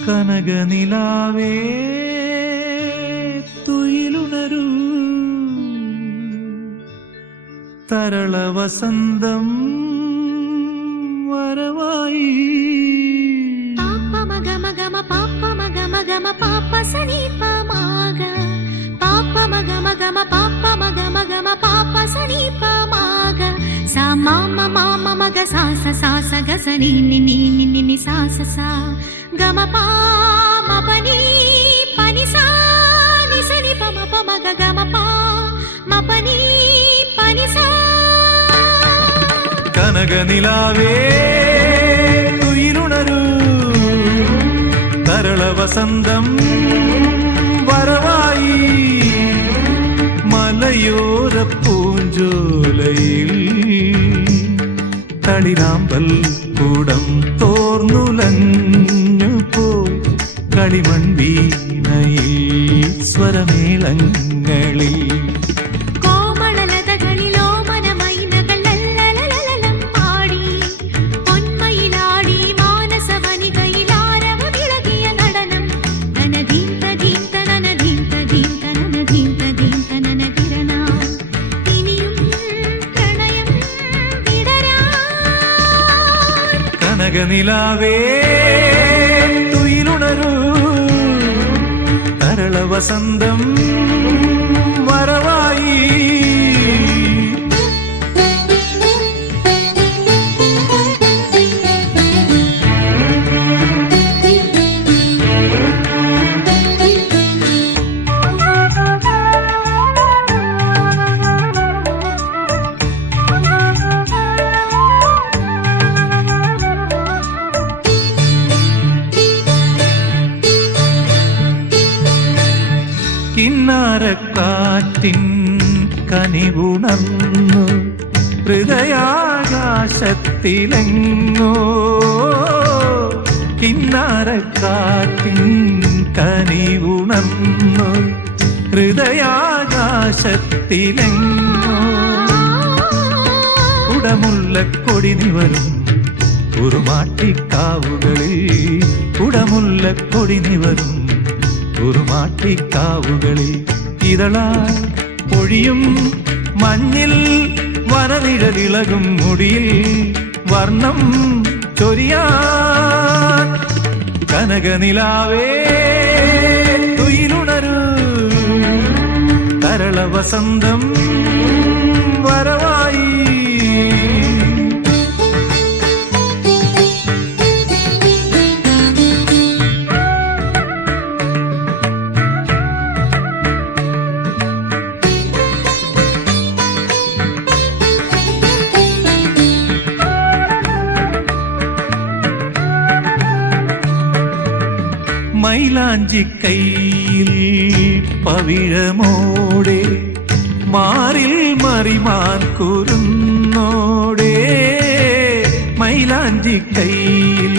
കനകനിലാവേ തുയിലുണരൂ തരള വസന്തം വരവായി പാപ്പ മഗ മഗ മ പാപ്പ മഗ മഗ മ പാപ്പ സനി പ മഗ പാപ്പ മഗ മഗ മ പാപ്പ മഗ മഗ മ പാപ്പ സനി പ മഗ സ മ മ മ മ മഗ സ സ സ സ ഗ സ നി നി നി നി നി നി സ സ സ ഗ മ പ മ പ നി പ നി സ നി സ നി പ മ പ മ ഗ ഗ മ പ മ പ നി പ നി സ കനകനിലാവേ തുയിലുണരൂ തരള വസന്തം വരവായി മലയോര പൂഞ്ചോലയിൽ തളിരാമ്പൽ കൂടം തോർന്നുലഞ്ഞു പോയി കളിമൺ വീണയിൽ സ്വരമേളങ്ങളിൽ കനകനിലാവേ തുയിലുണരൂ തരള വസന്തം വരവായി കിന്നാരക്കാറ്റിൻ കനിവുണർന്നു ഹൃദയാകാശത്തിലെങ്ങോ കിന്നാരക്കാറ്റിൻ കനിവുണർന്നു ഹൃദയാകാശത്തിലെങ്ങോ ഉടമുല്ലക്കൊടി നിവരും ഉറുമാട്ടിക്കാവുകളിൽ ഉടമുല്ലക്കൊടി നിവരും ഉറുമാട്ടിക്കാവുകളിൽ ഇതളാ പൊഴിയും മഞ്ഞിൽ വനനിഴലിളകും മുടിയിൽ വർണ്ണം ചൊരിയാൻ കനകനിലാവേ തുയിലുണരൂ തരള വസന്തം വരവായി മൈലാഞ്ചി കൈയിൽ പവിഴമോടെ മാറിൽ മറിമാൻ കുരുന്നോടെ മൈലാഞ്ചി കൈയിൽ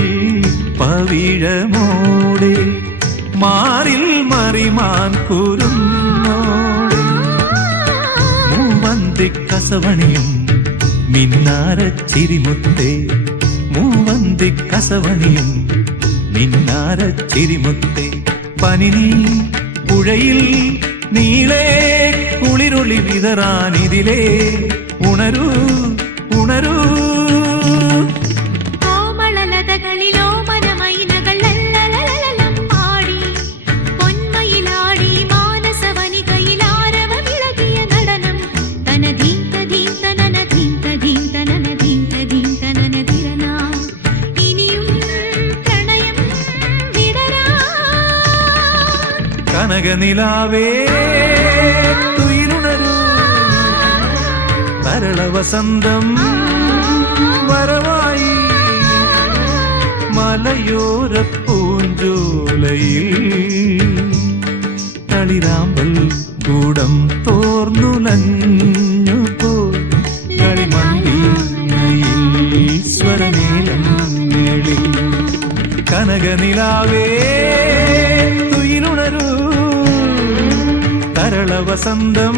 പവിഴമോടെ മാറിൽ മറിമാൻ കുരുന്നോടെ മൂവന്തിക്കസവണിയും മിന്നാരച്ചിരിമുത്തേ മൂവന്തിക്കസവണിയും മിന്നാരച്ചിരിമുത്തേ പനിനീ പുഴയിൽ നീളെ കുളിരൊളി വിതറാനിതിലേ ഉണരൂ ഉണരൂ കനകനിലാവേ തുയിലുണരൂ തരള വസന്തം വരവായി മലയോര പൂഞ്ചോലയിൽ തളിരാമ്പൽ കൂടം തോർന്നുലഞ്ഞു പോയി കളിമണ്ണീനയിൽ സ്വരമേളങ്ങളിൽ കനകനിലാവേ തുയിലുണരൂ തരള വസന്തം